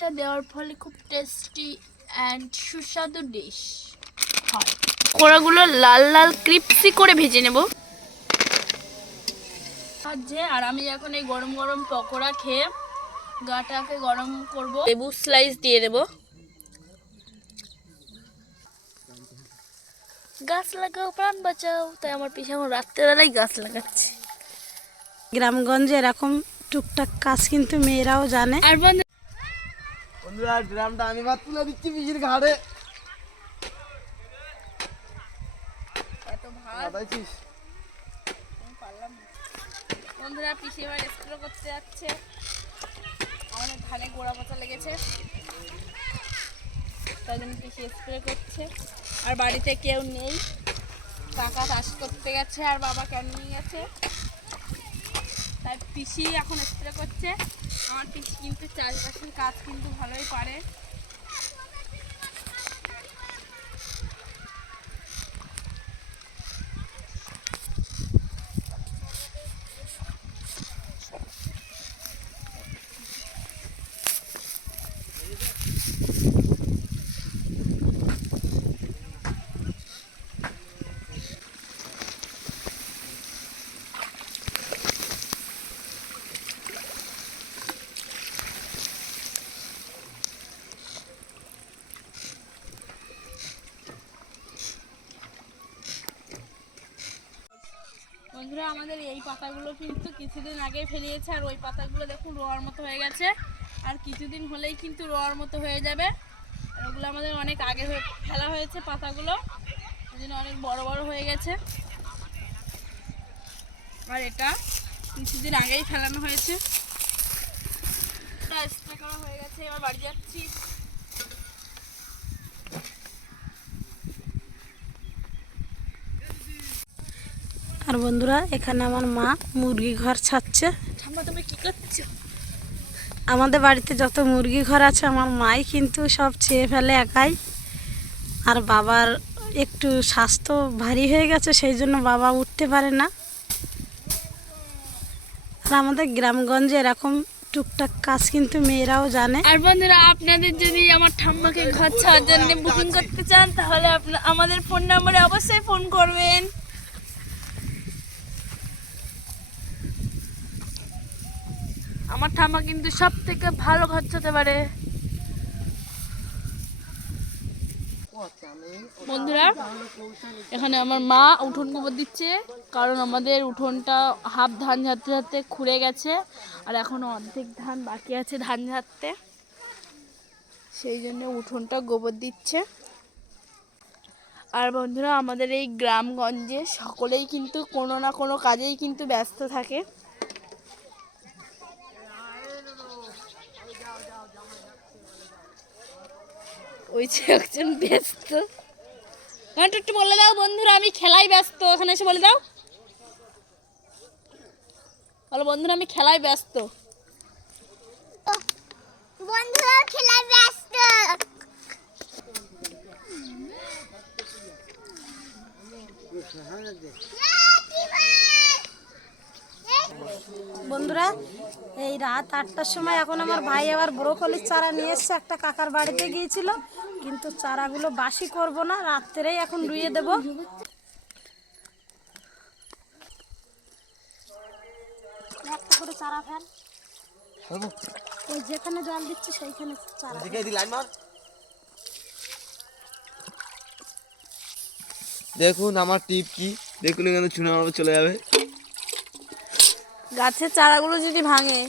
চিনিটা দেওয়ার ফলে খুব টেস্টি অ্যান্ড সুস্বাদু ডিশ হয়। কোড়াগুলো লাল লাল ক্রিপসি করে ভেজে নেব। যে আর আমি এখন এই গরম গরম পকোড়া খেয়ে গাটাকে গরম করব। লেবু স্লাইস দিয়ে দেব। গাছ লাগাও প্রাণ বাঁচাও। তাই আমার পিছনে এখন রাত্রেবেলায় গাছ লাগাচ্ছে। গ্রামগঞ্জে এরকম টুকটাক কাজ কিন্তু মেয়েরাও জানে। আর বন্ধুরা ড্রামটা আমি ভাত তুলে দিচ্ছি পিসির ঘাড়ে। বন্ধুরা পিসি এবার স্প্রে করতে যাচ্ছে। আমাদের ধানে গোড়া পচা লেগেছে। তাই জন্য পিসি স্প্রে করছে। আর বাড়িতে কেউ নেই। কাকা চাষ করতে গেছে আর বাবা কেন নিয়ে গেছে। তাই পিসি এখন স্প্রে করছে। আমার পিসি কিন্তু চাষবাসের কাজ কিন্তু ভালোই পারে বন্ধুরা আমাদের এই পাতাগুলো কিন্তু কিছুদিন আগে ফেলিয়েছে, আর ওই পাতাগুলো দেখুন রোয়ার মতো হয়ে গেছে। আর কিছুদিন হলেই কিন্তু রোয়ার মতো হয়ে যাবে। ওগুলো আমাদের অনেক আগে ফেলা হয়েছে পাতাগুলো। ওই জন্য অনেক বড় বড় হয়ে গেছে। আর এটা কিছুদিন আগেই ফেলানো হয়েছে। করা হয়ে গেছে, এবার বাড়ি যাচ্ছি। আর বন্ধুরা এখানে আমার মা মুরগি ঘর ছাড়ছে। ঠাম্মা তুমি কি করছ? আমাদের বাড়িতে যত মুরগি ঘর আছে আমার মাই কিন্তু সব ছেয়ে ফেলে একাই। আর বাবার একটু স্বাস্থ্য ভারী হয়ে গেছে সেই জন্য বাবা উঠতে পারে না। আর আমাদের গ্রামগঞ্জে এরকম টুকটাক কাজ কিন্তু মেয়েরাও জানে। আর বন্ধুরা আপনাদের যদি আমার ঠাম্মাকে ঘর ছাড়ার জন্য বুকিং করতে চান তাহলে আমাদের ফোন নাম্বারে অবশ্যই ফোন করবেন। আমার ঠাম্মা কিন্তু সব থেকে ভালো ঘর ছাড়তে পারে। বন্ধুরা, এখানে আমার মা উঠোন গোবর দিচ্ছে, কারণ আমাদের উঠোনটা হাফ ধান ঝাড়তে ঝাড়তে খুঁড়ে গেছে, আর এখনও অর্ধেক ধান বাকি আছে ধান ঝাড়তে। সেই জন্য উঠোনটা গোবর দিচ্ছে। আর বন্ধুরা, আমাদের এই গ্রামগঞ্জে সকলেই কিন্তু কোনো না কোনো কাজেই কিন্তু ব্যস্ত থাকে। ওই যে একজন ব্যস্ত। গানটা একটু বলে দাও বন্ধুরা আমি খেলায় ব্যস্ত। ওখানে এসে বলে দাও। বলো বন্ধুরা আমি খেলায় ব্যস্ত। বন্ধুরা খেলায় ব্যস্ত। বন্ধুরা এই রাত আটটার সময় এখন আমার ভাই আবার ব্রোকলির চারা নিয়ে এসছে। একটা কাকার বাড়িতে গিয়েছিল কিন্তু চারাগুলো বাসি করব না রাত্রেই এখন রুইয়ে দেব। একটা করে চারা ফেল। ওই যেখানে জল দিচ্ছে সেইখানে চারা দেখুন আমার টিপ কি দেখুন এখানে চুনা চলে যাবে। গাছের চারাগুলো যদি ভাঙে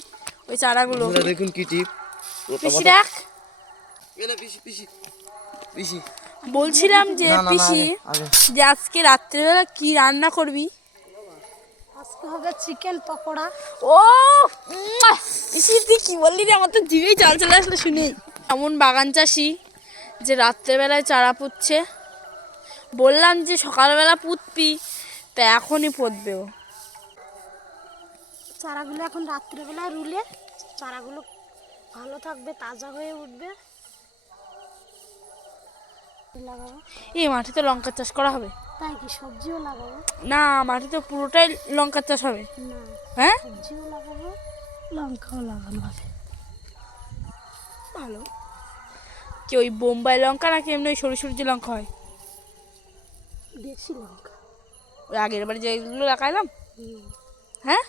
ওই চারাগুলো দেখুন কি টিপ। পিসি রাখ পিসি পিসি পিসি। বলছিলাম যে পিসি। যে আজকে রাত্রেবেলা কি রান্না করবি? আজকে হবে চিকেন পকোড়া। ও! পিসি তুই কি বললি রে? আমার তো জিভেই চাল চলে আসলো শুনে। এমন বাগান চাষি যে রাত্রেবেলায় চারা পুঁতছে। বললাম যে সকালবেলা পুঁতবি তা এখনই পুঁতবে ও। চারাগুলো এখন রাত্রেবেলা রুলে চারাগুলো ভালো থাকবে তাজা হয়ে উঠবে। লাগাবো। এই মাটিতে লঙ্কা চাষ করা হবে? তাই কি সবজিও লাগাবো? না মাটিতে পুরোটাই লঙ্কা চাষ হবে? না হ্যাঁ? সবজিও লাগাবো লঙ্কাও লাগানো হবে। ভালো। কি ওই বোম্বাই লঙ্কা নাকি এমনি ওই সরু সরু যে লঙ্কা হয়? দেশি লঙ্কা। ওই আগের বারে যেগুলো লাগাইলাম? হ্যাঁ?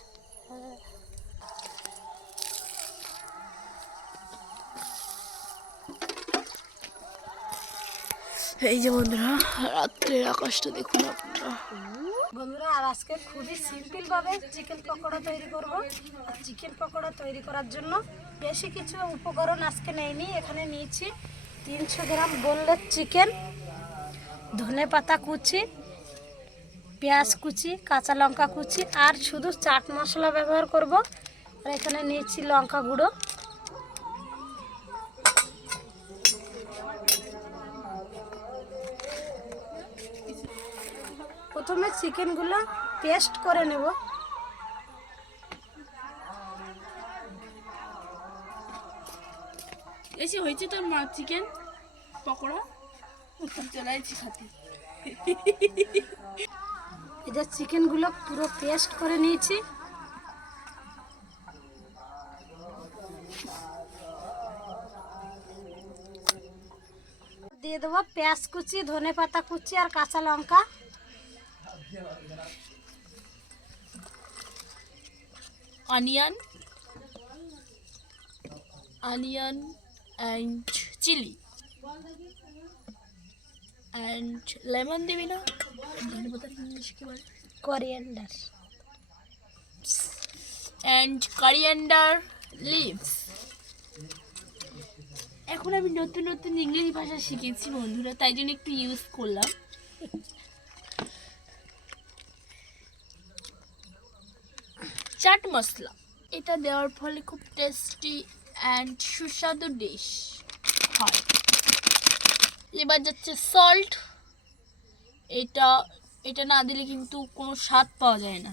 এই যে বন্ধুরা, রাত্রের আকাশটা দেখুন আপনারা। বন্ধুরা, আর আজকে খুবই সিম্পল ভাবে চিকেন পকোড়া তৈরি করব। আর চিকেন পকোড়া তৈরি করার জন্য বেশি কিছু উপকরণ আজকে নেইনি। এখানে নিয়েছি তিনশো গ্রাম বোনলেস চিকেন ধনে পাতা কুচি, পেঁয়াজ কুচি, কাঁচা লঙ্কা কুচি, আর শুধু চাট মশলা ব্যবহার করব। আর এখানে নিয়েছি লঙ্কা গুঁড়ো। প্রথমে চিকেনগুলো পেস্ট করে নেব। এসে হয়েছে তোর মা চিকেন পকোড়া? চলে আসছি খাতে। যে চিকেনগুলো পুরো পেস্ট করে নিয়েছি। দিয়ে দেবো পেঁয়াজ কুচি ধনে পাতা কুচি আর কাঁচা লঙ্কা। Onion onion and chilli and lemon দিবি না? English coriander and coriander leaves এখন আমি নতুন নতুন ইংরেজি ভাষা শিখেছি বন্ধুরা তাই জন্য একটু ইউজ করলাম। চাট মশলা এটা দেওয়ার ফলে খুব টেস্টি অ্যান্ড সুস্বাদু ডিশ হয়। এবার যাচ্ছে সল্ট এটা এটা না দিলে কিন্তু কোনো স্বাদ পাওয়া যায় না।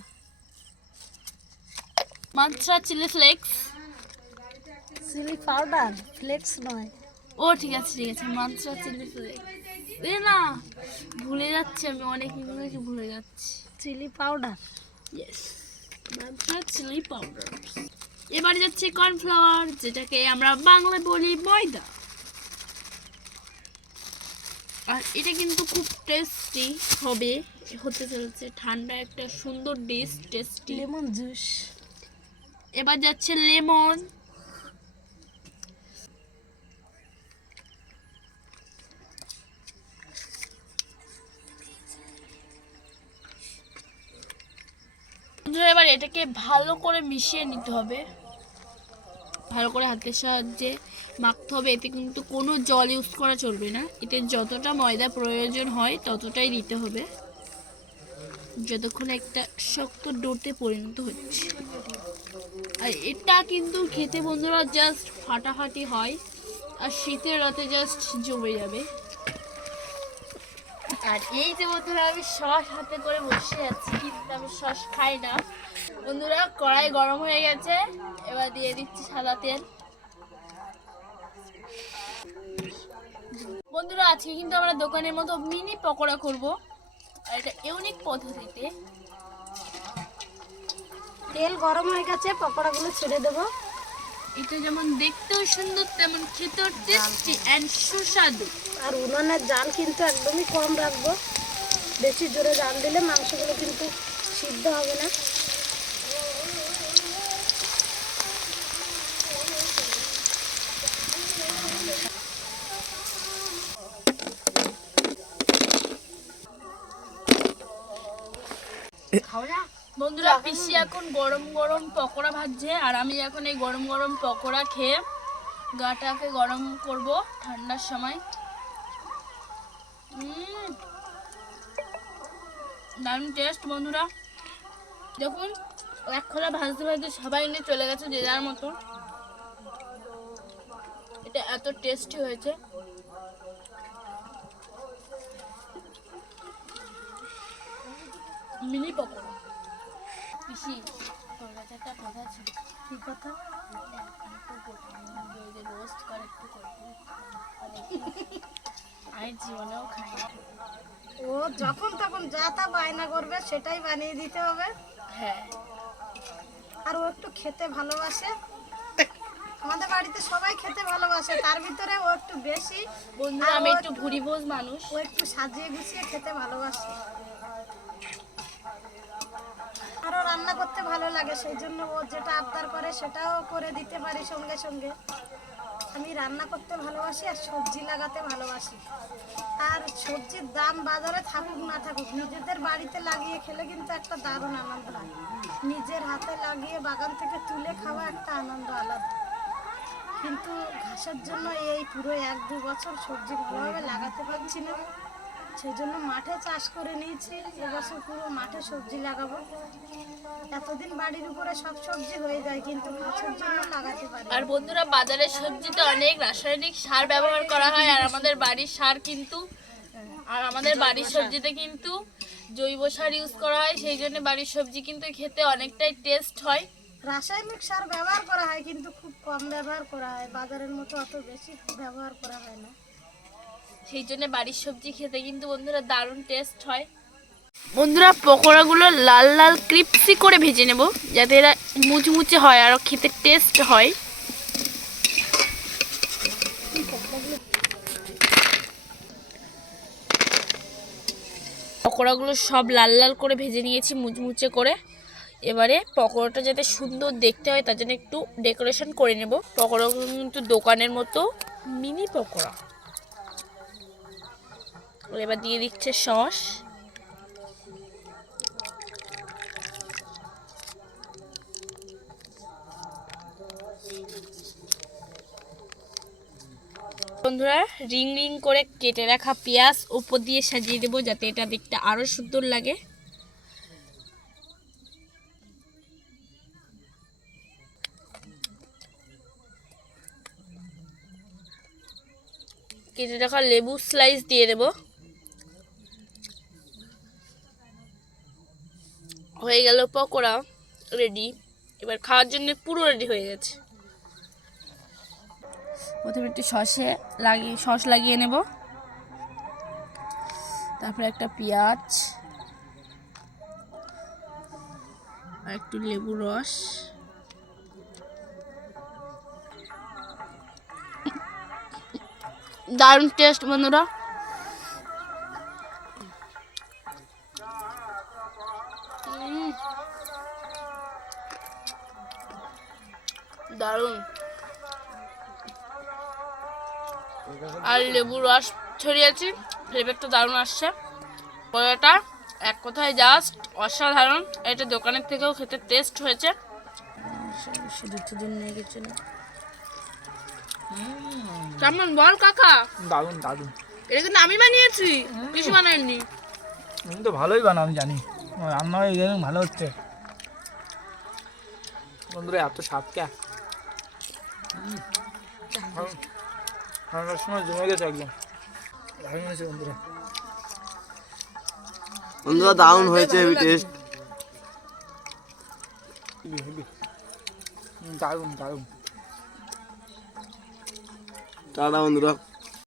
মাত্রা chilli flakes chilli powder flakes নয়। ও ঠিক আছে ঠিক আছে মাত্রা চিলি ফ্লেক্স এ না ভুলে যাচ্ছি আমি অনেক ইংরেজি ভুলে যাচ্ছি। Chilli powder yes chilli powder এবারে যাচ্ছে কর্নফ্লাওয়ার যেটাকে আমরা বাংলায় বলি ময়দা। আর এটা কিন্তু খুব টেস্টি হবে হতে চলেছে ঠান্ডা একটা সুন্দর ডিশ টেস্টি লেমন জুস এবার যাচ্ছে লেমন এবার এটাকে ভালো করে মিশিয়ে নিতে হবে। ভালো করে হাতের সাহায্যে মাখতে হবে। এতে কিন্তু কোনো জল ইউজ করা চলবে না। এতে যতটা ময়দা প্রয়োজন হয়, ততটাই দিতে হবে। যতক্ষণ একটা শক্ত ডোতে পরিণত হচ্ছে। আর এটা কিন্তু খেতে বন্ধুরা জাস্ট ফাটাফাটি হয়। আর শীতের রাতে জাস্ট জমে যাবে। আর এই যে বন্ধুরা আমি সস হাতে করে বসে আছি কিন্তু আমি সস খাই না। বন্ধুরা কড়াই গরম হয়ে গেছে এবার দিয়ে দিচ্ছি সাদা তেল। বন্ধুরা আজকে কিন্তু আমরা দোকানের মতো মিনি পকোড়া করব আর এটা ইউনিক পদ্ধতিতে। তেল গরম হয়ে গেছে পকোড়াগুলো ছেড়ে দেবো। এটা যেমন দেখতেও সুন্দর তেমন খেতেও টেস্টি অ্যান্ড সুস্বাদু। আর উনানের জাল কিন্তু একদমই কম রাখব। বেশি জোরে জাল দিলে মাংসগুলো কিন্তু সিদ্ধ হবে না। বন্ধুরা, পিসি এখন গরম গরম পকোড়া ভাজছে, আর আমি এখন এই গরম গরম পকোড়া খেয়ে গাটাকে গরম করব ঠান্ডার সময়। দারুণ টেস্ট বন্ধুরা। দেখুন এক খোলা ভাজতে ভাজতে সবাই নিয়ে চলে গেছে যে যার মতো। এটা এত টেস্টি হয়েছে। মিনি পকোড়া। পিসি তোর কাছে একটা কথা ছিল কি কথা? রোস্ট করে একটু করবি আমি জীবনেও খাই। ও যখন তখন যা তা বায়না করবে সেটাই বানিয়ে দিতে হবে। হ্যাঁ। আর ও একটু খেতে ভালোবাসে। আমাদের বাড়িতে সবাই খেতে ভালোবাসে তার ভিতরে ও একটু বেশি। বন্ধুরা আমি একটু ভুরিভোজ মানুষ। ও একটু সাজিয়ে গুছিয়ে খেতে ভালোবাসে। আরও রান্না করতে ভালো লাগে সেই জন্য ও যেটা আবদার করে সেটাও করে দিতে পারি সঙ্গে সঙ্গে। আমি রান্না করতে ভালোবাসি আর সবজি লাগাতে ভালোবাসি। আর সবজির দাম বাজারে থাকুক না থাকুক, নিজেদের বাড়িতে লাগিয়ে খেলে কিন্তু একটা দারুণ আনন্দ লাগে। নিজের হাতে লাগিয়ে বাগান থেকে তুলে খাওয়া একটা আনন্দ আলাদা। কিন্তু ঘাসের জন্য এই পুরো এক দু বছর সবজি ভালোভাবে লাগাতে পারছি না। সেই জন্য মাঠে চাষ করে নিয়েছি। এবছর পুরো মাঠে সবজি লাগাবো। এতদিন বাড়ির উপরে সব সবজি হয়ে যায় কিন্তু জন্য লাগাতে পারি আর বন্ধুরা বাজারের সবজিতে অনেক রাসায়নিক সার ব্যবহার করা হয় আর আমাদের বাড়ির সার কিন্তু আর আমাদের বাড়ির সবজিতে কিন্তু জৈব সার ইউজ করা হয় সেই জন্য বাড়ির সবজি কিন্তু খেতে অনেকটাই টেস্ট হয়। রাসায়নিক সার ব্যবহার করা হয় কিন্তু খুব কম ব্যবহার করা হয়। বাজারের মতো অত বেশি ব্যবহার করা হয় না। সেই জন্য বাড়ির সবজি খেতে কিন্তু বন্ধুরা দারুণ টেস্ট হয়। বন্ধুরা, পকোড়াগুলো লাল লাল ক্রিপসি করে ভেজে নেব, যাতে এরা মুচমুচে হয় আর খেতে টেস্ট হয়। পকোড়াগুলো সব লাল লাল করে ভেজে নিয়েছি মুচমুচে করে। এবারে পকোড়াটা যাতে সুন্দর দেখতে হয়, তার জন্য একটু ডেকোরেশন করে নেব। পকোড়াগুলো কিন্তু দোকানের মতো, মিনি পকোড়া। এবার দিয়ে দিচ্ছে সস। বন্ধুরা, রিং রিং করে কেটে রাখা পেঁয়াজ উপর দিয়ে সাজিয়ে দেবো যাতে এটা দেখতে আরও সুন্দর লাগে। কেটে রাখা লেবু স্লাইস দিয়ে দেবো। হয়ে গেল পকোড়া রেডি এবার খাওয়ার জন্য পুরো রেডি হয়ে গেছে। প্রথমে একটু সসে লাগিয়ে সস লাগিয়ে নেব। তারপরে একটা পেঁয়াজ আর একটু লেবু রস। দারুণ টেস্ট বন্ধুরা। দারুণ। আর লেবু রস ছড়িয়েছি ফ্লেভারটা দারুণ আসছে। পরোটা এক কথায় জাস্ট অসাধারণ। এটা দোকানের থেকেও খেতে টেস্ট হয়েছে। কেমন বল কাকা? দারুণ দারুণ এটা কিন্তু আমি বানিয়েছি কিছু বানায়নি আমি তো ভালোই বানাও আমি জানি। রান্না ভালো হচ্ছে। বন্ধুরা এত স্বাদ কে? ঠান্ডার সময় জমে গেছে একদম দারুণ হয়েছে বন্ধুরা বন্ধুরা দারুণ হয়েছে হেভি টেস্ট দারুণ দারুণ। টাটা বন্ধুরা।